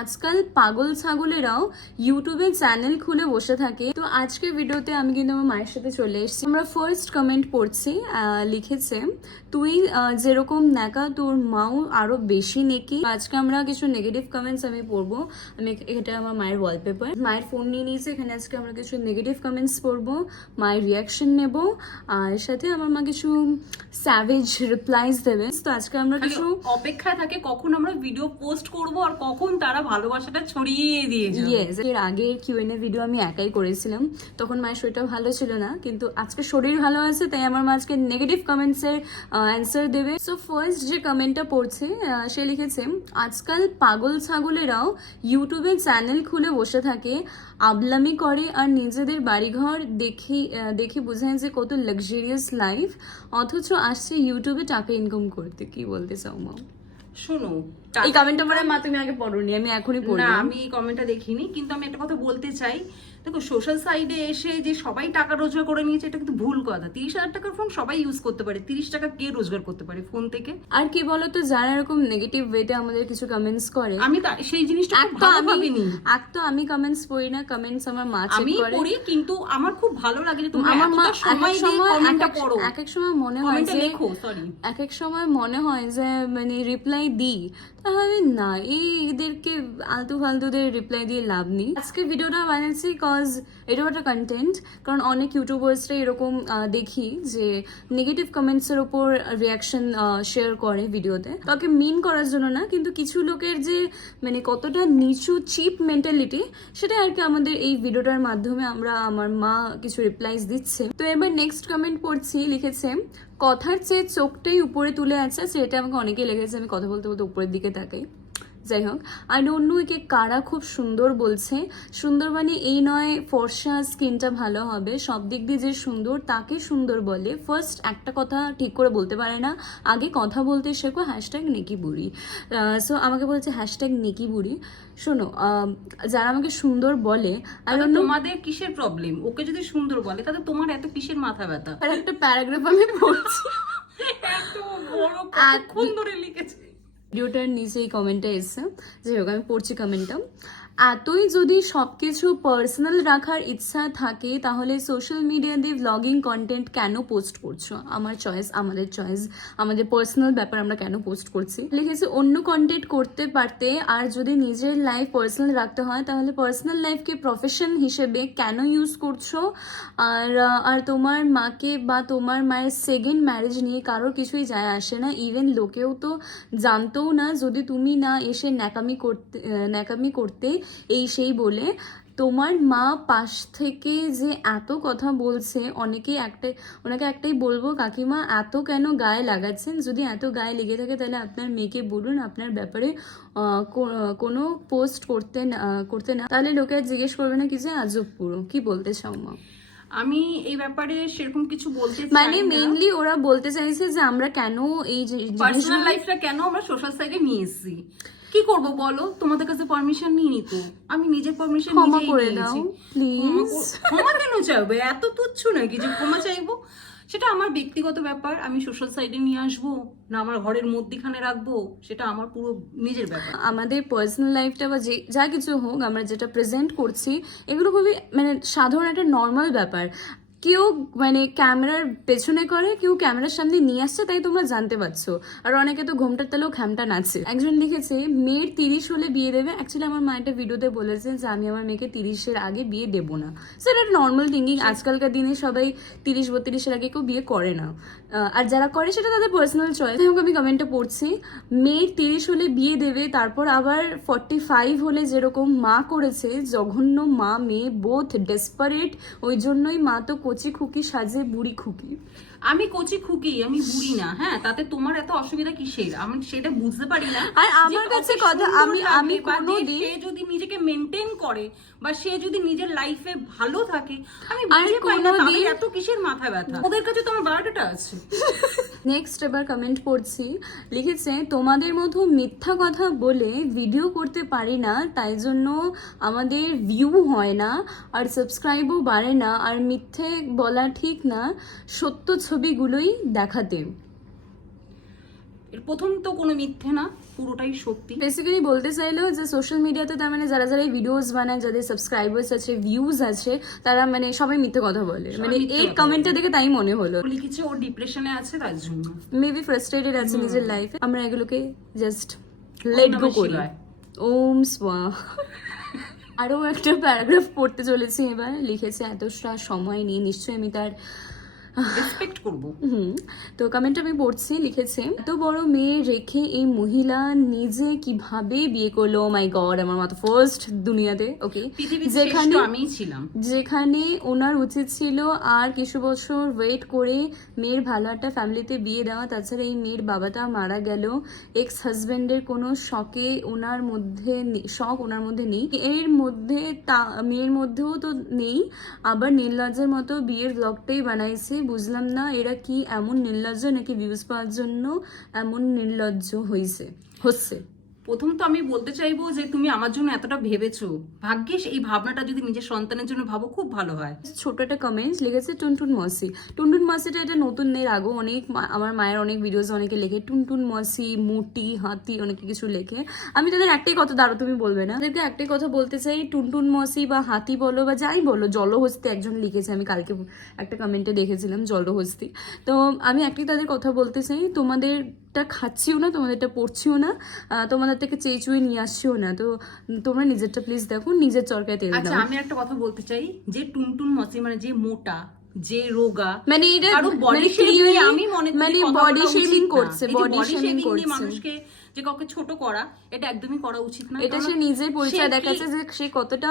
আজকাল পাগল ছাগলেরাও ইউটিউবে চ্যানেল খুলে বসে থাকে। তো আজকের ভিডিওতে আমি কিন্তু আমার মায়ের সাথে চলে এসেছি। আমরা ফার্স্ট কমেন্ট পড়ছি, লিখেছে তুই যেরকম নেকা তোর মাও আরো বেশি নেকি। আজকে আমরা কিছু নেগেটিভ কমেন্টস আমি পড়বো। এটা আমার মায়ের ওয়ালপেপার, মায়ের ফোন নিয়ে নিয়েছে। এখানে আজকে আমরা কিছু নেগেটিভ কমেন্টস পড়বো, মায়ের রিয়াকশন নেব, আর সাথে আমার মা কিছু স্যাভেজ রিপ্লাইজ দেবে। তো আজকে আমরা কিছু অপেক্ষা থাকে কখন আমরা ভিডিও পোস্ট করব আর কখন তারা ভালোবাসাটা ছড়িয়ে দিয়ে যাবে। এর আগের কিউএনএ ভিডিও আমি একাই করেছিলাম, তখন মায়ের শরীরটা ভালো ছিল না, কিন্তু আজকে শরীর ভালো আছে, তাই আমার মা আজকে নেগেটিভ কমেন্টস এর অ্যান্সার দেবে। সো ফার্স্ট যে কমেন্টটা পড়ছে সে লিখেছে, আজকাল পাগল ছাগলেরাও ইউটিউবে চ্যানেল খুলে বসে থাকে, আবলামি করে আর নিজেদের বাড়িঘর দেখে বোঝায় যে কত লাক্সারিয়াস লাইফ, অথচ আসছে ইউটিউবে টাকা ইনকাম করতে। কি বলতে চাও মা? শোনো, এই কমেন্টটা পড়ে মা তুমি আগে পড়োনি, আমি এখনই পড়ি। না, আমি এই কমেন্টটা দেখিনি, কিন্তু আমি একটা কথা বলতে চাই। দেখো, সোশ্যাল সাইডে এসে যে সবাই টাকা রোজগার করে নিয়েছে, এটা কিন্তু ভুল কথা। 30,000 টাকার ফোন সবাই ইউজ করতে পারে, 30 টাকা কে রোজগার করতে পারে ফোন থেকে? আর কি বলতো, যারা এরকম নেগেটিভ ওয়েতে আমাদের কিছু কমেন্টস করে, আমি সেই জিনিসটা আমি কমেন্টস পড়ি না, কমেন্টস আমার মা চেক আমি করে। পড়ি, কিন্তু আমার খুব ভালো লাগে যে তুমি আমার মা এতটা সময় দিয়ে কমেন্টটা পড়ো। এক এক সময় মনে হয় যে এক এক সময় মনে হয় যে মানে রিপ্লাই দিই, তাহলে না, এদেরকে আলতু ফালতুদের রিপ্লাই দিয়ে লাভ নেই। আজকে ভিডিওটা বানাচ্ছি কজ এটাও একটা কন্টেন্ট, কারণ অনেক ইউটিউবার্সরা এরকম দেখি যে নেগেটিভ কমেন্টসের ওপর রিয়াকশন শেয়ার করে ভিডিওতে। তাকে মিন করার জন্য না, কিন্তু কিছু লোকের যে মানে কতটা নিচু চিপ মেন্টালিটি, সেটা আর কি আমাদের এই ভিডিওটার মাধ্যমে আমার মা কিছু রিপ্লাইজ দিচ্ছে। তো এবার নেক্সট কমেন্ট পড়ছি, লিখেছে কথার চেয়ে চোখটাই উপরে তুলে আছে। সেটা আমাকে অনেকেই লেগেছে, আমি কথা বলতে বলতে উপরের দিকে তাকাই। যাই হোক, আই ডোন্ট নো একে কারা খুব সুন্দর বলছে। সুন্দর মানে এই নয় ফর্সা স্কিনটা ভালো হবে, সব দিক দিয়ে যে সুন্দর তাকে সুন্দর বলে। ফার্স্ট একটা কথা ঠিক করে বলতে পারে না, আগে কথা বলতে শেখো, হ্যাশট্যাগ নেকি বুড়ি। সো আমাকে বলছে হ্যাশট্যাগ নেকি বুড়ি। শোনো, যারা আমাকে সুন্দর বলে, তোমাদের কিসের প্রবলেম? ওকে যদি সুন্দর বলে তাহলে তোমার এত কিসের মাথা ব্যথা? আর একটা প্যারাগ্রাফ আমি পড়ছি, এত বড় কতক্ষণ ধরে লিখেছে। ভিডিওটার নিচে এই কমেন্টটা এসছে। যাই হোক, আমি পড়ছি কমেন্টটা। এতই যদি সবকিছু পার্সোনাল রাখার ইচ্ছা থাকে, তাহলে সোশ্যাল মিডিয়াতে ব্লগিং কন্টেন্ট কেন পোস্ট করছো? আমার চয়েস, আমাদের চয়েস, আমাদের পার্সোনাল ব্যাপার আমরা কেন পোস্ট করছি। লিখেছে অন্য কন্টেন্ট করতে পারতে, আর যদি নিজের লাইফ পার্সোনাল রাখতে হয় তাহলে পার্সোনাল লাইফকে প্রফেশন হিসেবে কেন ইউজ করছো? আর তোমার মাকে বা তোমার মায়ের সেকেন্ড ম্যারেজ নিয়ে কারোর কিছুই যায় আসে না, ইভেন লোকেও তো জানতো না যদি তুমি না এসে ন্যাকামি করতে এই সেই বলে। তোমার মা পাশ থেকে যে এত কথা বলছে, ওনাকে একটাই বলবো, কাকিমা এত কেন গায়ে লাগাচ্ছেন? যদি এত গায়ে লেগে থাকে তাহলে আপনার মেয়েকে বলুন আপনার ব্যাপারে কোনো পোস্ট করতে না, তাহলে লোকে জিজ্ঞেস করবে না কি যে আজব পুরো। কি বলতে চাও মা? আমি এই ব্যাপারে সেরকম কিছু বলতে চাই না। মানে মেইনলি ওরা বলতে চাইছে যে আমরা কেন এই পার্সোনাল লাইফটা কেন আমরা সোশ্যাল সাইডে নিয়ে এসেছি। কি করব বলো, তোমাদের কাছে পারমিশন নিয়ে নিত, আমি নিজের পারমিশন ক্ষমা করে দাও প্লিজ। ক্ষমা কেন চাইবো? এত তুচ্ছ নাকি যে ক্ষমা চাইবো? সেটা আমার ব্যক্তিগত ব্যাপার, আমি সোশ্যাল সাইডে নিয়ে আসবো না আমার ঘরের মধ্যখানে রাখবো, সেটা আমার পুরো নিজের ব্যাপার। আমাদের পার্সোনাল লাইফটা বা যা কিছু হোক আমরা যেটা প্রেজেন্ট করছি, এগুলো খুবই মানে সাধারণ একটা নর্মাল ব্যাপার। কেউ মানে ক্যামেরার পেছনে করে, কেউ ক্যামেরার সামনে নিয়ে আসছে, তাই তোমরা জানতে পারছো। আর অনেকে তো ঘোমটার তেলেও ঘ্যামটা নাচে। একজন লিখেছে মেয়ের 30 হলে বিয়ে দেবে। অ্যাকচুয়ালি আমার মা একটা ভিডিওতে বলেছে যে আমি আমার মেয়েকে 30-এর আগে বিয়ে দেবো না। সো এটা নর্মাল থিঙ্কিং। আজকালকার দিনে সবাই 30-32-এর আগে কেউ বিয়ে করে না, আর যারা করে সেটা তাদের পার্সোনাল চয়েস। যাই হোক, আমি কমেন্টটা পড়ছি, মেয়ের 30 হলে বিয়ে দেবে, তারপর আবার 45 হলে যেরকম মা করেছে, জঘন্য মা মেয়ে বোথ ডেসপারেট, ওই জন্যই মা তো কচি খুকি সাজে বুড়ি খুকি। আমি কচি খুকি, আমি বুড়ি না। হ্যাঁ, তাতে তোমার এত অসুবিধা কিসের? আমি সেটা বুঝতে পারি না। আর আমার কাছে কথা, আমি কোনোদিন সে যদি নিজেকে মেনটেন করে বা সে যদি নিজের লাইফে ভালো থাকে, আমি আর বুঝতে পারি না কোনোদিন এত কিসের মাথা ব্যথা। ওদের কাছে তো আমার বায়োডাটা আছে। নেক্সট এবার কমেন্ট পড়ছি, লিখেছে তোমাদের মতো মিথ্যা কথা বলে ভিডিও করতে পারি না, তাই জন্য আমাদের ভিউ হয় না আর সাবস্ক্রাইবও বাড়ে না, আর মিথ্যে বলা ঠিক না, সত্য ছবিগুলোই দেখাতে। এর প্রথম তো কোনো মিথ্যে না, পুরোটাই সত্যি। বেসিক্যালি বলতে চাইলো যে সোশ্যাল মিডিয়াতে তার মানে যারা যারা ভিডিওস বানায়, যাদের সাবস্ক্রাইবার্স আছে, ভিউজ আছে, তারা মানে সবাই মিথ্যে কথা বলে। মানে এই কমেন্টটা দেখে তাই মনে হলো লিখেছে ও ডিপ্রেশনে আছে তার জন্য, মেবি ফ্রাস্ট্রেটেড আছে নিজের লাইফে। আমরা এগুলোকে জাস্ট লেট গো করি। ওম স্বাহা। আরও একটা প্যারাগ্রাফ পড়তে চলেছি এবার। লিখেছে এতটা সময় নিয়ে, নিশ্চয়ই আমি তার রেসপেক্ট করব। তো কমেন্ট আমি পড়ছি। লিখেছে এত বড় মেয়ে রেখে এই মহিলা নিজে কিভাবে বিয়ে করলো। মাই গড, আমার মতো ফার্স্ট দুনিয়াতে। ওকে, যেখানে ওনার উচিত ছিল আর কিছু বছর ওয়েট করে মেয়ের ভালো একটা ফ্যামিলিতে বিয়ে দেওয়া। তাছাড়া এই মেয়ের বাবাটা মারা গেল, এক্স হাজবেন্ডের কোনো শখ ওনার মধ্যে নেই, এর মধ্যে মেয়ের মধ্যেও তো নেই। আবার নির্লজ্জের মতো বিয়ের ব্লগটাই বানাইছে। বুঝলাম না এরা কি এমন নির্লজ্জ নাকি ভিউজ পাওয়ার জন্য এমন নির্লজ্জ হচ্ছে। প্রথম তো আমি বলতে চাইবো যে তুমি আমার জন্য এতটা ভেবেছো, ভাগ্যিস এই ভাবনাটা যদি নিজের সন্তানের জন্য ভাবো খুব ভালো হয়। ছোট একটা কমেন্ট লিখেছে টুনটুন মাসি। টুনটুন মাসিটা এটা নতুন নেই, আগেও অনেক আমার মায়ের অনেক ভিডিওস অনেকে লেখে টুনটুন মাসি, মুটি, হাতি, অনেকে কিছু লেখে। আমি তাদের একটাই কথা, দাঁড়ো তুমি বলবে না, তাদেরকে একটাই কথা বলতে চাই, টুনটুন মাসি বা হাতি বলো বা যাই বলো, জলহস্তি একজন লিখেছে, আমি কালকে একটা কমেন্টে দেখেছিলাম জলহস্তি। তো আমি একটাই তাদের কথা বলতে চাই, তোমাদেরটা খাচ্ছিও না, তোমাদেরটা পড়ছিও না, তোমাদের থেকে চেয়ে চুয়ে নিয়ে আসছিও না। তো তোমরা নিজেরটা প্লিজ দেখো, নিজের চরকায় তেল দাও। আচ্ছা, আমি একটা কথা বলতে চাই, যে টুনটুন মাসি মানে যে মোটা, যে রোগা, মানে এটা বডি শেমিং, আমি মনে করি মানে বডি শেমিং করছে, বডি শেমিং দিয়ে মানুষকে যে কাউকে ছোট করা, এটা একদমই করা উচিত না। এটা সে নিজের পরিচয় দেখাচ্ছে যে সে কতটা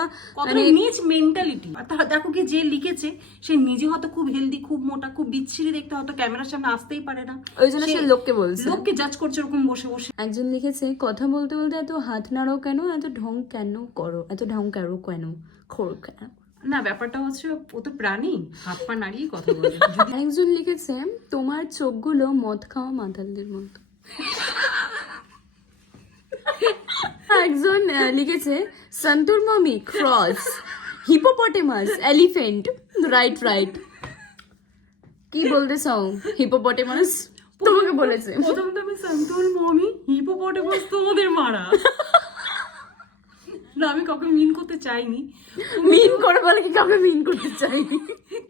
নিজ মেন্টালিটি। দেখো কি যে লিখেছে, সে নিজে হয়তো খুব হেলদি, খুব মোটা, খুব বিচ্ছিরি দেখতে, হয়তো ক্যামেরার সামনে আসতেই পারে না, ওই জন্য সে লোককে বলছে, লোককে জাজ করছে এরকম বসে বসে। একজন লিখেছে কথা বলতে বলতে এত হাত নাড়ো কেন, এত ঢং কেন করো, এত ঢং কেন খোর কেন। না, ব্যাপারটা হচ্ছে ও তো প্রাণী, হাত পা নাড়িয়ে কথা বলে। একজন লিখেছে তোমার চোখগুলো মদ খাওয়া মাতালদের মতো। একজন লিখেছে সন্তুর মামি ক্রস, হিপোপটেমাস, এলিফেন্ট, রাইট। কি বলতে চাও হিপোপটেমাস? তোমাকে বলেছে প্রথম তো আমি সন্তুর মামি, হিপোপটেমাস তোমাদের মারা। না, আমি কাউকে মিন করতে চাইনি, মিন করে বলে কি কাউকে মিন করতে চাইনি।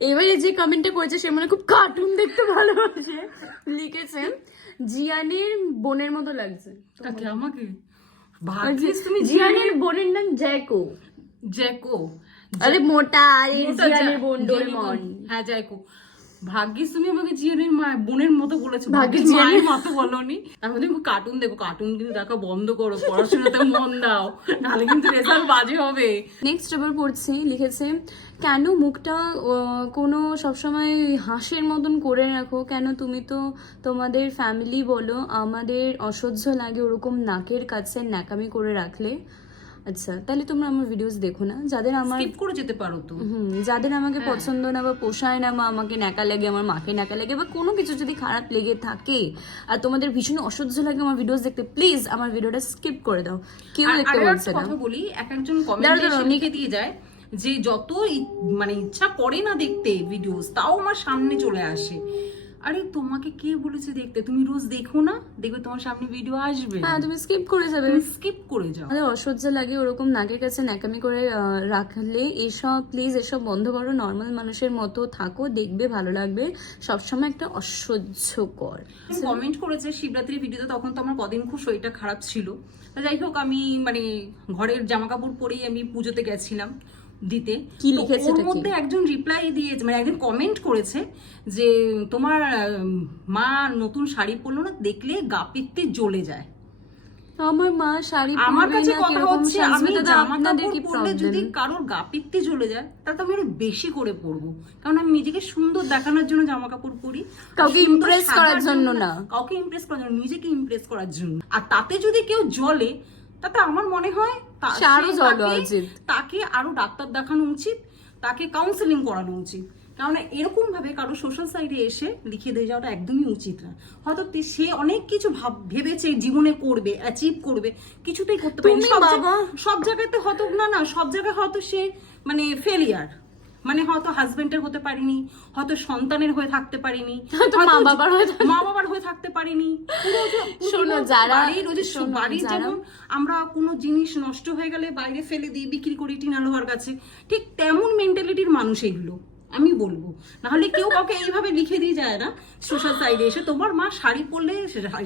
এবারে যে কমেন্টটা করেছে সে মানে খুব কার্টুন দেখতে ভালোবাসে। লিখেছে জিয়ানের বোনের মতো লাগছে। তাকে আমাকে ভাগ্যিস তুমি জিয়ানের বোনের নাম জ্যাকো। আরে মোটা, আরে জিয়ানের বোন ডোরেমন। হ্যাঁ, জ্যাকো। ভাগ্যিস তুমি আমাকে জিয়ানের বোনের মতো বলেছো, ভাগ্যিস জিয়ানের মতো বলোনি। তাহলে তুমি কার্টুন দেখো, কার্টুন কিন্তু দেখা বন্ধ করো, পড়াশোনাতে মন দাও, নাহলে কিন্তু রেজাল্ট বাজে হবে। নেক্সট আবার পড়ছি। লিখেছে কেন মুখটা কোনো সবসময় হাসির মতন করে রাখো, কেন তুমি তো তোমাদের ফ্যামিলি বলো, আমাদের অসহ্য লাগে ওরকম নাকের কাছে ন্যাকামি করে রাখলে। আচ্ছা, তাহলে তোমরা আমার ভিডিওস দেখো না, যাদের আমার স্কিপ করে যেতে পারো তো। যাদের আমাকে পছন্দ না বা পোষায় না, বা আমাকে ন্যাকা লাগে, আমার মাকে ন্যাকা লাগে, বা কোনো কিছু যদি খারাপ লেগে থাকে আর তোমাদের ভীষণ অসহ্য লাগে আমার ভিডিওস দেখতে, প্লিজ আমার ভিডিওটা স্কিপ করে দাও। কেউ দেখতে বলছে না। কথা বলি, একজন কমেন্টে লিখে দিয়ে যায় যে যত মানে ইচ্ছা করে না দেখতে ভিডিওস, তাও আমার সামনে চলে আসে। আরে তোমাকে কে বলেছে দেখতে? তুমি রোজ দেখো না, দেখবে তোমার সামনে ভিডিও আসবে। হ্যাঁ, তুমি স্কিপ করে যাবে, স্কিপ করে যাও। আমাদের অসহ্য লাগে ওরকম নাকের কাছে ন্যাকামি করে রাখলে। এসব প্লিজ এসব বন্ধ করো, নর্মাল মানুষের মতো থাকো, দেখবে ভালো লাগবে। সবসময় একটা অসহ্যকর কমেন্ট করেছে শিবরাত্রির ভিডিওতে, তখন তো আমার কদিন খুব শরীরটা খারাপ ছিল। যাই হোক, আমি মানে ঘরের জামা কাপড় পরেই আমি পুজোতে গেছিলাম দিতে। কি লিখেছে ওর মধ্যে একজন রিপ্লাই দিয়েছে, মানে একজন কমেন্ট করেছে যে তোমার মা নতুন শাড়ি পরলো না, দেখলে গা পিত্তে জ্বলে যায়। আমার মা শাড়ি আমার কাছে কথা হচ্ছে, আমি জামা কাপড় পরলে যদি কারোর গা পিত্তে জ্বলে যায়, তাহলে আমি আরো বেশি করে পরবো, কারণ আমি নিজেকে সুন্দর দেখানোর জন্য জামা কাপড় পরি, কাউকে ইমপ্রেস করার জন্য না, কাউকে ইমপ্রেস করার জন্য, নিজেকে ইমপ্রেস করার জন্য। আর তাতে যদি কেউ জ্বলে, তাতে আমার মনে হয় তাকে আরো ডাক্তার দেখানো উচিত, তাকে কাউন্সেলিং করানো উচিত। কারণ এরকম ভাবে কারো সোশ্যাল সাইডে এসে লিখে দিয়ে যাওয়াটা একদমই উচিত না। হয়তো সে অনেক কিছু ভেবেছে জীবনে করবে, অ্যাচিভ করবে, কিছুতেই করতে পারেনি। সব জায়গাতে হয়তো না, সব জায়গায় হয়তো সে মানে ফেলিয়ার, মানে হয়তো হাজবেন্ডের হতে পারিনি, হয়তো সন্তানের হয়ে থাকতে পারিনি, হয়তো মা বাবার হয়ে থাকতে পারিনি। শোনো, যারা বাড়ির যেমন আমরা কোনো জিনিস নষ্ট হয়ে গেলে বাইরে ফেলে দিই, বিক্রি করি টিনা লোহার কাছে, ঠিক তেমন মেন্টালিটির মানুষ এগুলো আমি বলবো। নাহলে কেউ কাউকে এইভাবে লিখে দিয়ে যায় না সোশ্যাল সাইডে এসে, তোমার মা শাড়ি পরলে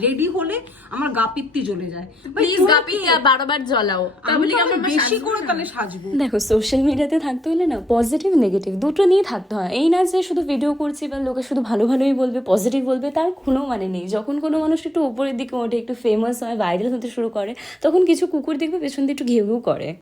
রেডি হলে আমার গা পিত্তি জ্বলে যায়, প্লিজ গা পিত্তি বারবার জ্বলাও, তাহলে আমার বেশি করে তাহলে সাজবো। দেখো, সোশ্যাল মিডিয়াতে থাকতে হলে না পজিটিভ নেগেটিভ দুটো নিয়ে থাকতে হয়। এই না যে শুধু ভিডিও করছি বা লোকে শুধু ভালো ভালোই বলবে, পজিটিভ বলবে, তার কোনো মানে নেই। যখন কোনো মানুষ একটু উপরের দিকে ওঠে, একটু ফেমাস হয়, ভাইরাল হতে শুরু করে, তখন কিছু কুকুর দেখবে পেছন দিয়ে একটু ঘেউ ঘেউ করে।